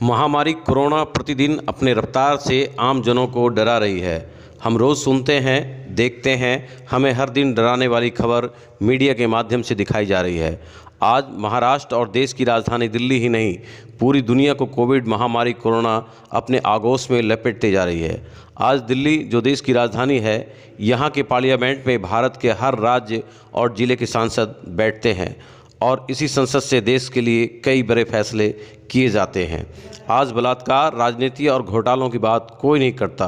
महामारी कोरोना प्रतिदिन अपने रफ्तार से आम जनों को डरा रही है। हम रोज़ सुनते हैं, देखते हैं, हमें हर दिन डराने वाली खबर मीडिया के माध्यम से दिखाई जा रही है। आज महाराष्ट्र और देश की राजधानी दिल्ली ही नहीं, पूरी दुनिया को कोविड महामारी कोरोना अपने आगोश में लपेटते जा रही है। आज दिल्ली जो देश की राजधानी है, यहाँ के पार्लियामेंट में भारत के हर राज्य और ज़िले के सांसद बैठते हैं और इसी संसद से देश के लिए कई बड़े फैसले किए जाते हैं। आज बलात्कार, राजनीति और घोटालों की बात कोई नहीं करता,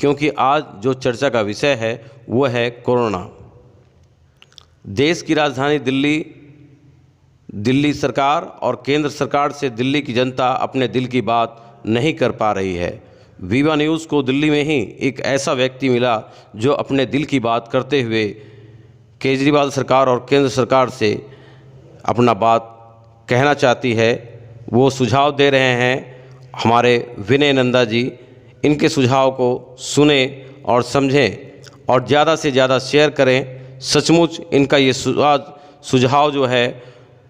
क्योंकि आज जो चर्चा का विषय है वो है कोरोना। देश की राजधानी दिल्ली सरकार और केंद्र सरकार से दिल्ली की जनता अपने दिल की बात नहीं कर पा रही है। विवा न्यूज़ को दिल्ली में ही एक ऐसा व्यक्ति मिला जो अपने दिल की बात करते हुए केजरीवाल सरकार और केंद्र सरकार से अपना बात कहना चाहती है। वो सुझाव दे रहे हैं हमारे विनय नंदा जी। इनके सुझाव को सुने और समझें और ज़्यादा से ज़्यादा शेयर करें। सचमुच इनका ये सुझाव जो है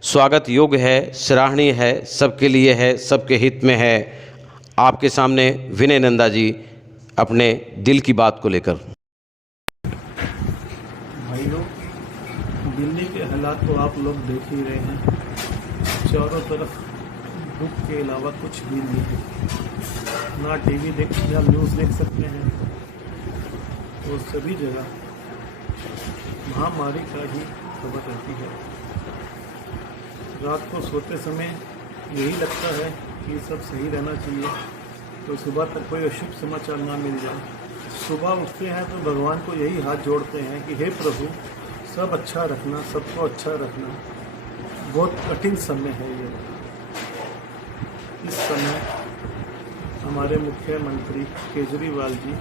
स्वागत योग्य है, सराहनीय है, सबके लिए है, सबके हित में है। आपके सामने विनय नंदा जी अपने दिल की बात को लेकर। भाइयों, दिल्ली के हालात तो आप लोग देख ही रहे हैं। चारों तरफ दुख के अलावा कुछ भी नहीं है। ना टीवी देख या न्यूज़ देख सकते हैं, तो सभी जगह महामारी का ही खबर रहती है। रात को सोते समय यही लगता है कि सब सही रहना चाहिए, तो सुबह तक कोई अशुभ समाचार ना मिल जाए। सुबह उठते हैं तो भगवान को यही हाथ जोड़ते हैं कि हे प्रभु, सब अच्छा रखना, सबको अच्छा रखना। बहुत कठिन समय है ये। इस समय हमारे मुख्यमंत्री केजरीवाल जी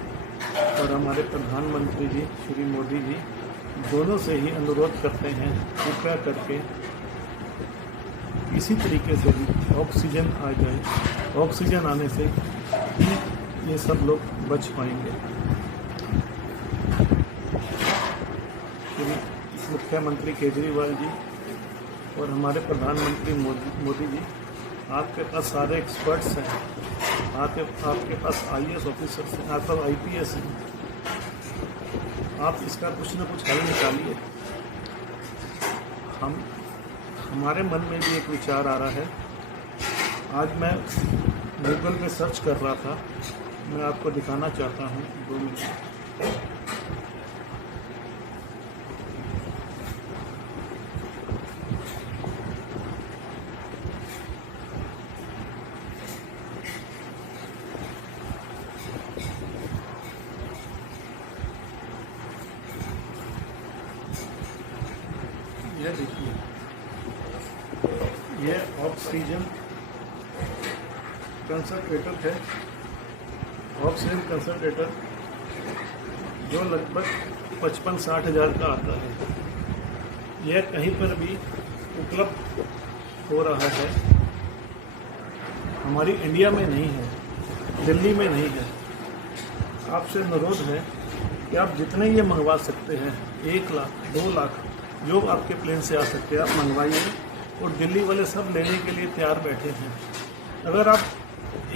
और हमारे प्रधानमंत्री जी श्री मोदी जी दोनों से ही अनुरोध करते हैं, कृपया करके इसी तरीके से भी ऑक्सीजन आ जाए। ऑक्सीजन आने से ही ये सब लोग बच पाएंगे। मुख्यमंत्री केजरीवाल जी और हमारे प्रधानमंत्री मोदी जी, आपके पास सारे एक्सपर्ट्स हैं, आपके पास IAS ऑफिसर्स हैं, आपका IPS हैं। आप इसका कुछ ना कुछ हल निकालिए। हमारे मन में भी एक विचार आ रहा है। आज मैं गूगल पे सर्च कर रहा था, मैं आपको दिखाना चाहता हूँ 2 मिनट। ये देखिए, ये ऑक्सीजन कंसंट्रेटर है। ऑक्सीजन कंसंट्रेटर जो लगभग 55-60 हज़ार का आता है। यह कहीं पर भी उपलब्ध हो रहा है। हमारी इंडिया में नहीं है, दिल्ली में नहीं है। आपसे अनुरोध है कि आप जितने ये मंगवा सकते हैं, 1 लाख 2 लाख जो आपके प्लेन से आ सकते हैं, आप मंगवाइए। और दिल्ली वाले सब लेने के लिए तैयार बैठे हैं। अगर आप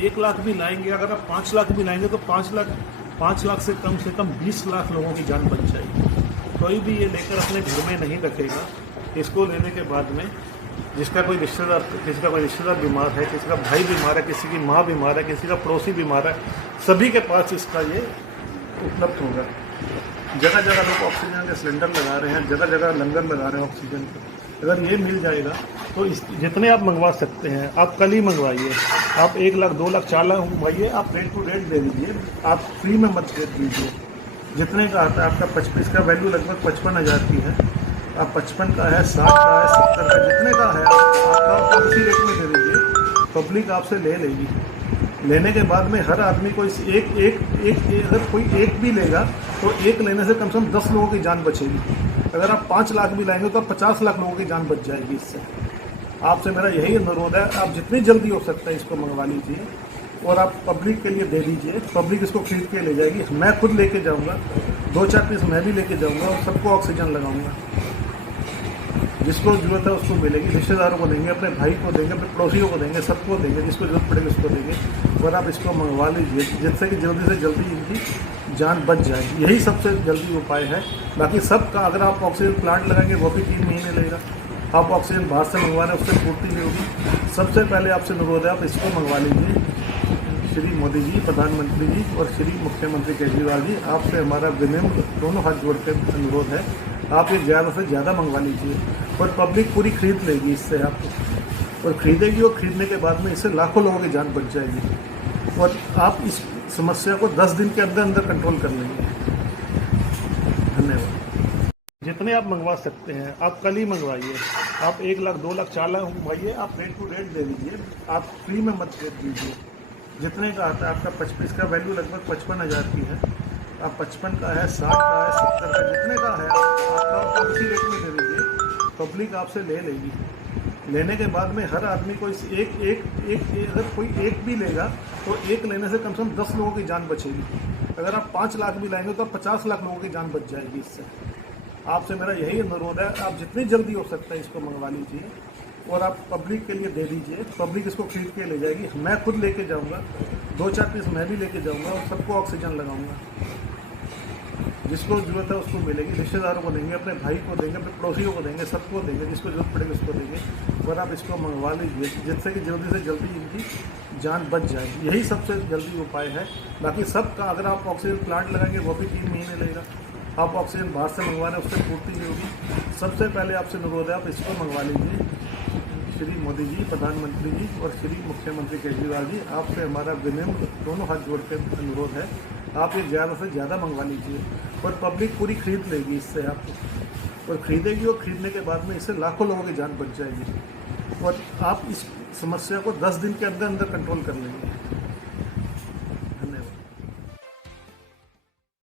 1 लाख भी लाएंगे, अगर आप 5 लाख भी लाएंगे, तो 5 लाख से कम 20 लाख लोगों की जान बच जाएगी। कोई भी ये लेकर अपने घर में नहीं रखेगा। इसको लेने के बाद में किसी का कोई रिश्तेदार बीमार है, किसी का भाई बीमार है, किसी की माँ बीमार है, किसी का पड़ोसी बीमार है, सभी के पास इसका ये उपलब्ध होगा। जगह जगह लोग ऑक्सीजन के सिलेंडर लगा रहे हैं, जगह जगह लंगर लगा रहे हैं ऑक्सीजन के। अगर ये मिल जाएगा तो जितने आप मंगवा सकते हैं, आप कल ही मंगवाइए। आप 1 लाख 2 लाख 4 लाख मंगवाइए, आप रेट टू रेट दे दीजिए। आप फ्री में मत दे दीजिए। जितने का आता है आपका 55, इसका वैल्यू लगभग 55 हज़ार की है। आप 55 का है, 60 का है, 70 का, जितने का है आपका उसी रेट में दे दीजिए। पब्लिक आपसे ले लेगी। लेने के बाद में हर आदमी को अगर कोई एक भी लेगा तो एक लेने से कम 10 लोगों की जान बचेगी। अगर आप 5 लाख भी लाएंगे तो 50 लाख लोगों की जान बच जाएगी इससे। आपसे मेरा यही अनुरोध है, आप जितनी जल्दी हो सकता है इसको मंगवा लीजिए और आप पब्लिक के लिए दे दीजिए। पब्लिक इसको खरीद के ले जाएगी। मैं खुद लेके जाऊंगा, 2-4 पीस मैं भी लेके जाऊंगा और सबको ऑक्सीजन लगाऊंगा। जिसको जरूरत है उसको मिलेगी, रिश्तेदारों को देंगे, अपने भाई को देंगे, अपने पड़ोसियों को देंगे, सबको देंगे, जिसको जरूरत पड़ेगी उसको देंगे। और आप इसको मंगवा लीजिए जिससे कि जल्दी से जल्दी इनकी जान बच जाएगी। यही सबसे जल्दी उपाय है। बाकी सबका अगर आप ऑक्सीजन प्लांट लगाएंगे वो भी 3 महीने लेगा। आप ऑक्सीजन बाहर से मंगवा रहे हैं उससे पूर्ति नहीं होगी। सबसे पहले आपसे अनुरोध है आप इसको मंगवा लीजिए। श्री मोदी जी, प्रधानमंत्री जी और श्री मुख्यमंत्री केजरीवाल जी, आपसे हमारा विनम्र दोनों हाथ जोड़ के अनुरोध है, आप ये ज़्यादा से ज़्यादा मंगवा लीजिए। और पब्लिक पूरी खरीद लेगी इससे आपको, और खरीदेगी, और खरीदने के बाद में इससे लाखों लोगों की जान बच जाएगी। और आप इस समस्या को 10 दिन के अंदर अंदर कंट्रोल कर लेंगे। धन्यवाद। जितने आप मंगवा सकते हैं आप कल ही मंगवाइए। आप 1 लाख, 2 लाख, 4 लाख मंगवाइए, आप रेट टू रेट दे दीजिए, आप फ्री में मत दे दीजिए। जितने का आता है आपका 55, इसका वैल्यू लगभग 55,000 की है। आप 55 का है, 60 का है, 70 का, जितने का है आपका उसी रेट में दे दीजिए। पब्लिक आपसे ले लेगी। लेने के बाद में हर आदमी को इस एक अगर कोई एक भी लेगा तो एक लेने से कम 10 लोगों की जान बचेगी। अगर आप 5 लाख भी लाएंगे तो 50 लाख लोगों की जान बच जाएगी इससे। आपसे मेरा यही अनुरोध है, आप जितनी जल्दी हो सकता है इसको मंगवा लीजिए और आप पब्लिक के लिए दे दीजिए। पब्लिक इसको खरीद के ले जाएगी। मैं खुद लेके जाऊंगा, 2-4 पीस मैं भी लेके जाऊंगा और सबको ऑक्सीजन लगाऊंगा। जिसको जरूरत है उसको मिलेगी, रिश्तेदारों को देंगे, अपने भाई को देंगे, अपने पड़ोसियों को देंगे, सबको देंगे, जिसको जरूरत पड़ेगी उसको देंगे। और आप इसको मंगवा लीजिए जिससे कि जल्दी से जल्दी इनकी जान बच जाएगी। यही सबसे जल्दी उपाय है। बाकी सबका अगर आप ऑक्सीजन प्लांट लगाएंगे वो भी 3 महीने लेगा। आप ऑक्सीजन बाहर से मंगवा रहे हैं उससे पूर्ति नहीं होगी। सबसे पहले आपसे अनुरोध है आप इसको मंगवा लीजिए। श्री मोदी जी, प्रधानमंत्री जी और श्री मुख्यमंत्री केजरीवाल जी, आपसे हमारा विनम्र दोनों हाथ जोड़ के अनुरोध है, आप ये ज़्यादा से ज़्यादा मंगवा लीजिए। और पब्लिक पूरी खरीद लेगी इससे आपको, और खरीदेगी, और खरीदने के बाद में इससे लाखों लोगों की जान बच जाएगी। और आप इस समस्या को 10 दिन के अंदर अंदर कंट्रोल कर लेंगे।